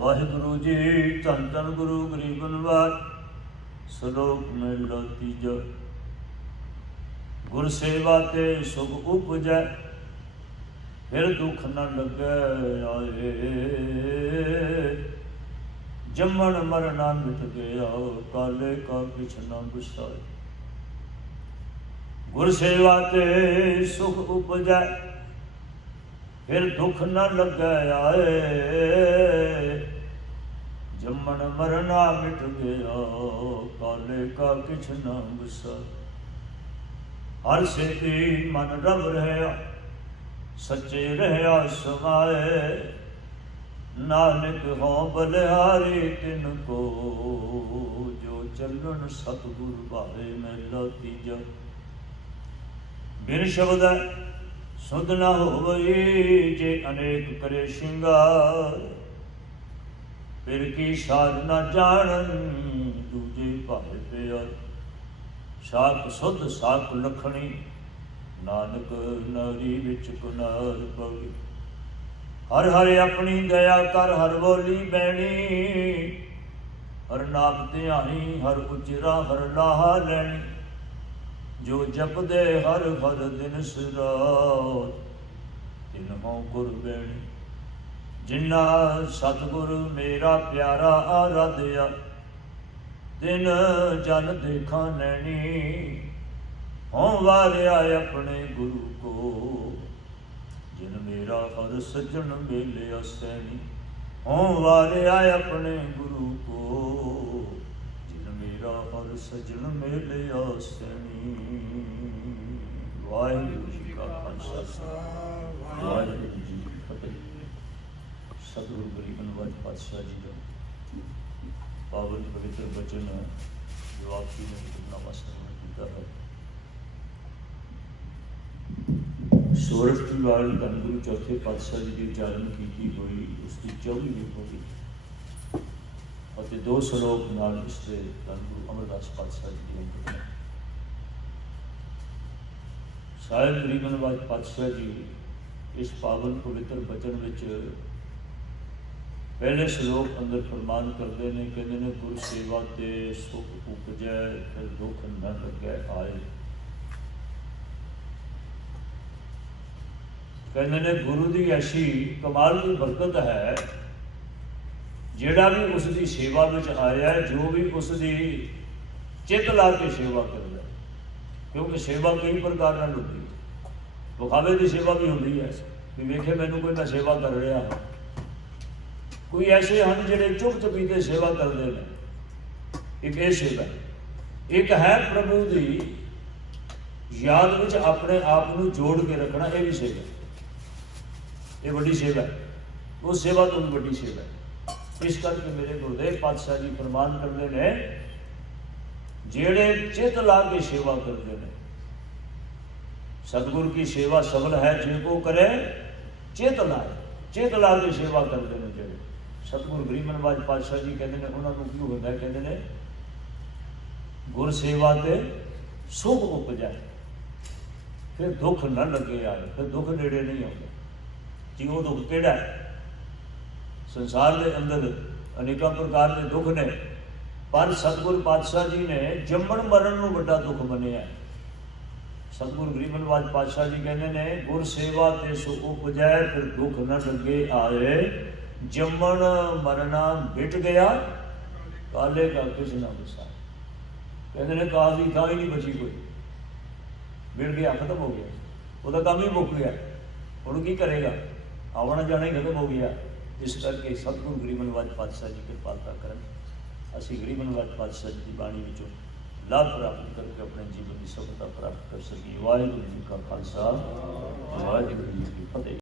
ਵਾਹਿਗੁਰੂ ਜੀ, ਧੰਨ ਧੰਨ ਗੁਰੂ ਗਰੀਬ ਨਿਵਾਜ ਸ਼ਲੋਕ ਮਹਿਲਾ ਤੀਜਾ। ਗੁਰ ਸੇਵਾ ਤੇ ਸੁਖ ਉਪਜੈ, ਫਿਰ ਦੁੱਖ ਨਾ ਲੱਗੈ ਆਏ। ਜੰਮਣ ਮਰਨਾ ਮਿਟ ਗਿਆ, ਕਾਲੇ ਕਾ ਕਿਛ ਨ ਬਸਾਏ ਗੁਰ ਸੇਵਾ ਤੇ ਸੁਖ ਉਪਜੈ ਫਿਰ ਦੁੱਖ ਨਾ ਲੱਗੈ ਆਏ। ਜੰਮਣ ਮਰਨਾ ਮਿਟ ਗਿਆ, ਕਾਲੇ ਕਾ ਕਿਛ ਨ ਬਸਾਏ ਹਰ ਸੇਤੀ ਮਨ ਰਵ ਰਹਿਆ ਸੱਚੇ ਰਹਿਆ ਸਮਾਏ। ਨਾਨਕ ਹੋ ਬਲਿਹਾਰੀ ਤਿਨ ਕੋ, ਜੋ ਚੱਲਣ ਸਤਿਗੁਰ ਭਾਵੇ ਮੈਲਾ ਤੀਜਾ ਬਿਨ ਸ਼ਬਦ ਹੈ ਸੁਧ ਨਾ ਹੋਵੇ ਜੇ ਅਨੇਕ ਕਰੇ ਸ਼ਿੰਗਾਰ। ਫਿਰ ਕੀ ਸਾਧ ਨਾ ਜਾਣਨ, ਦੂਜੇ ਭਾਵੇ ਪਿਆ ਸਾਖ ਸੁਧ ਸਾਖ ਲਖਣੀ, ਨਾਨਕ ਨਾਰੀ ਵਿੱਚ ਕੁਨਾਰ ਪਵੇ। ਹਰ ਹਰ ਆਪਣੀ ਦਇਆ ਕਰ, ਹਰ ਬੋਲੀ ਬੈਣੀ ਹਰ ਨਾਮ ਧਿਆਈ ਹਰ ਉਚਰਾ ਹਰ ਲਾਹਾ ਲੈਣੀ। ਜੋ ਜਪਦੇ ਹਰ ਹਰ ਦਿਨ ਸਿਰਾਤ, ਤਿਨ ਹਉ ਗੁਰ ਬੈਣੀ ਜਿਨਾ ਸਤਿਗੁਰ ਮੇਰਾ ਪਿਆਰਾ ਆਰਾਧਿਆ, ਦਿਨ ਜਨ ਦੇਖਾਂ ਨੈਣੀ। ਹਉ ਵਾਰਿਆ ਆਪਣੇ ਗੁਰੂ ਕੋ, ਜਿਨ ਮੇਰਾ ਹਰ ਸਜਣ ਮੇਲਿਆ ਸੈਣੀ ਹਉ ਵਾਰਿਆ ਆਪਣੇ ਗੁਰੂ ਕੋ ਸਜਣ ਮੇਲਿਆ ਸੈਣੀ ਵਾਹਿਗੁਰੂ ਜੀ ਕਾ ਖਾਲਸਾ ਵਾਹਿਗੁਰੂ ਜੀ ਕੀ ਫਤਿਹ ਸਤਿਗੁਰੂ ਗਰੀਬ ਨਵਾਜ ਪਾਤਸ਼ਾਹ ਜੀ ਦਾ ਪਾਵਨ ਪਵਿੱਤਰ ਬਚਨ ਜੋ ਆਪ ਜੀ ਨੇ ਕਿਤਨਾ ਵਸਨ ਕੀਤਾ ਹੈ ਸੂਰਜ ਦੀ ਵਾਲ ਧੰਨ ਗੁਰੂ ਚੌਥੇ ਪਾਤਸ਼ਾਹ ਜੀ ਦੀ ਉਚਾਰਨ ਕੀਤੀ ਹੋਈ ਉਸ ਦੀ 24ਵੀਂ ਹੋਈ ਅਤੇ ਦੋ ਸ਼ਲੋਕ ਨਾਲ ਇਸ ਦੇ ਧੰਨ ਗੁਰੂ ਅਮਰਦਾਸ ਪਾਤਸ਼ਾਹ ਜੀ ਦੀ ਅੰਕਿਤ ਸਾਹਿਬ ਗਰੀਬਨ ਵਾਜ ਪਾਤਸ਼ਾਹ ਜੀ, ਇਸ ਪਾਵਨ ਪਵਿੱਤਰ ਬਚਨ ਵਿੱਚ ਪਹਿਲੇ ਸ਼ਲੋਕ ਅੰਦਰ ਫਰਮਾਨ ਕਰਦੇ ਨੇ, ਕਹਿੰਦੇ ਨੇ, ਗੁਰ ਸੇਵਾ ਤੇ ਸੁਖ ਉਪਜੈ, ਫਿਰ ਦੁੱਖ ਨ ਲੱਗੈ ਆਏ। ਕਹਿੰਦੇ ਨੇ, ਗੁਰੂ ਦੀ ਐਸੀ ਕਮਾਲ ਦੀ ਬਰਕਤ ਹੈ ਜਿਹੜਾ ਵੀ ਉਸ ਦੀ ਸੇਵਾ ਵਿੱਚ ਆਇਆ ਹੈ, ਜੋ ਵੀ ਉਸ ਦੀ ਚਿੱਤ ਲਾ ਕੇ ਸੇਵਾ ਕਰਦਾ ਹੈ। ਕਿਉਂਕਿ ਸੇਵਾ ਕਈ ਪ੍ਰਕਾਰ ਨਾਲ ਹੁੰਦੀ ਹੈ। ਵਿਖਾਵੇ ਦੀ ਸੇਵਾ ਵੀ ਹੁੰਦੀ ਹੈ। ਵੀ ਵੇਖੇ ਮੈਨੂੰ ਕੋਈ ਮੈਂ ਸੇਵਾ ਕਰ ਰਿਹਾ ਹਾਂ। ਕੋਈ ਐਸੇ ਹਨ ਜਿਹੜੇ ਚੁੱਪ ਚਪੀਤੇ ਸੇਵਾ ਕਰਦੇ ਨੇ। ਇੱਕ ਇਹ ਸੇਵਾ ਇੱਕ ਹੈ ਪ੍ਰਭੂ ਦੀ ਯਾਦ ਵਿੱਚ ਆਪਣੇ ਆਪ ਨੂੰ ਜੋੜ ਕੇ ਰੱਖਣਾ ਇਹ ਵੀ ਸੇਵਾ ਇਹ ਵੱਡੀ ਸੇਵਾ ਹੈ। ਉਹ ਸੇਵਾ ਤੋਂ ਵੀ ਵੱਡੀ ਸੇਵਾ ਹੈ। ਇਸ ਕਰਕੇ ਮੇਰੇ ਗੁਰਦੇਵ ਪਾਤਸ਼ਾਹ ਜੀ ਫਰਮਾਨ ਕਰਦੇ ਨੇ, ਜਿਹੜੇ ਚਿਤ ਲਾ ਕੇ ਸੇਵਾ ਕਰਦੇ ਨੇ, ਸਤਿਗੁਰ ਕੀ ਸੇਵਾ ਸਫਲ ਹੈ ਜੇ ਕੋ ਕਰੇ, ਚਿਤ ਲਾਏ, ਚਿਤ ਲਾ ਕੇ ਸੇਵਾ ਕਰਦੇ ਨੇ ਜਿਹੜੇ। ਸਤਿਗੁਰ ਗਰੀਬ ਨਵਾਜ ਪਾਤਸ਼ਾਹ ਜੀ ਕਹਿੰਦੇ ਨੇ, ਉਹਨਾਂ ਨੂੰ ਕੀ ਹੁੰਦਾ, ਕਹਿੰਦੇ ਨੇ, ਗੁਰ ਸੇਵਾ ਤੇ ਸੁਖ ਉਪਜੈ ਫਿਰ ਦੁੱਖ ਨਾ ਲੱਗੇ ਆਏ, ਫਿਰ ਦੁੱਖ ਨੇੜੇ ਨਹੀਂ ਆਉਂਦੇ। ਜੀ ਉਹ ਦੁੱਖ ਕਿਹੜਾ ਹੈ? ਸੰਸਾਰ ਦੇ ਅੰਦਰ ਅਨੇਕਾਂ ਪ੍ਰਕਾਰ ਦੇ ਦੁੱਖ ਨੇ, ਪਰ ਸਤਿਗੁਰ ਪਾਤਸ਼ਾਹ ਜੀ ਨੇ ਜੰਮਣ ਮਰਨ ਨੂੰ ਵੱਡਾ ਦੁੱਖ ਮੰਨਿਆ। ਹੈ। ਸਤਿਗੁਰ ਗਰੀਬ ਨਿਵਾਜ ਪਾਤਸ਼ਾਹ ਜੀ ਕਹਿੰਦੇ ਨੇ, ਗੁਰ ਸੇਵਾ ਤੇ ਸੁਖ ਉਪਜੈ, ਫਿਰ ਦੁੱਖ ਨ ਲੱਗੇ ਆਏ। ਜੰਮਣ ਮਰਨਾ ਮਿਟ ਗਿਆ, ਕਾਲੇ ਕਾ ਕਿਸ ਨਾ ਬਸਾ ਕਹਿੰਦੇ ਨੇ, ਕਾਲ ਦੀ ਥਾਂ ਹੀ ਨਹੀਂ ਬਚੀ ਕੋਈ। ਮਿਲ ਗਿਆ, ਖਤਮ ਹੋ ਗਿਆ। ਉਹਦਾ ਕੰਮ ਹੀ ਮੁੱਕ ਗਿਆ। ਹੁਣ ਕੀ ਕਰੇਗਾ? ਆਉਣਾ ਜਾਣਾ ਹੀ ਖਤਮ ਹੋ ਗਿਆ। ਇਸ ਕਰਕੇ ਸਤਿਗੁਰੂ ਗਰੀਬ ਨਿਵਾਜ ਪਾਤਸ਼ਾਹ ਜੀ ਕਿਰਪਾਲਤਾ ਕਰਨ ਅਸੀਂ ਗਰੀਬ ਨਿਵਾਜ ਪਾਤਸ਼ਾਹ ਜੀ ਦੀ ਬਾਣੀ ਵਿੱਚੋਂ ਲਾਭ ਪ੍ਰਾਪਤ ਕਰਕੇ ਆਪਣੇ ਜੀਵਨ ਦੀ ਸਫਲਤਾ ਪ੍ਰਾਪਤ ਕਰ ਸਕੀਏ। ਵਾਹਿਗੁਰੂ ਜੀ ਕਾ ਖਾਲਸਾ, ਵਾਹਿਗੁਰੂ ਜੀ ਕੀ ਫਤਿਹ।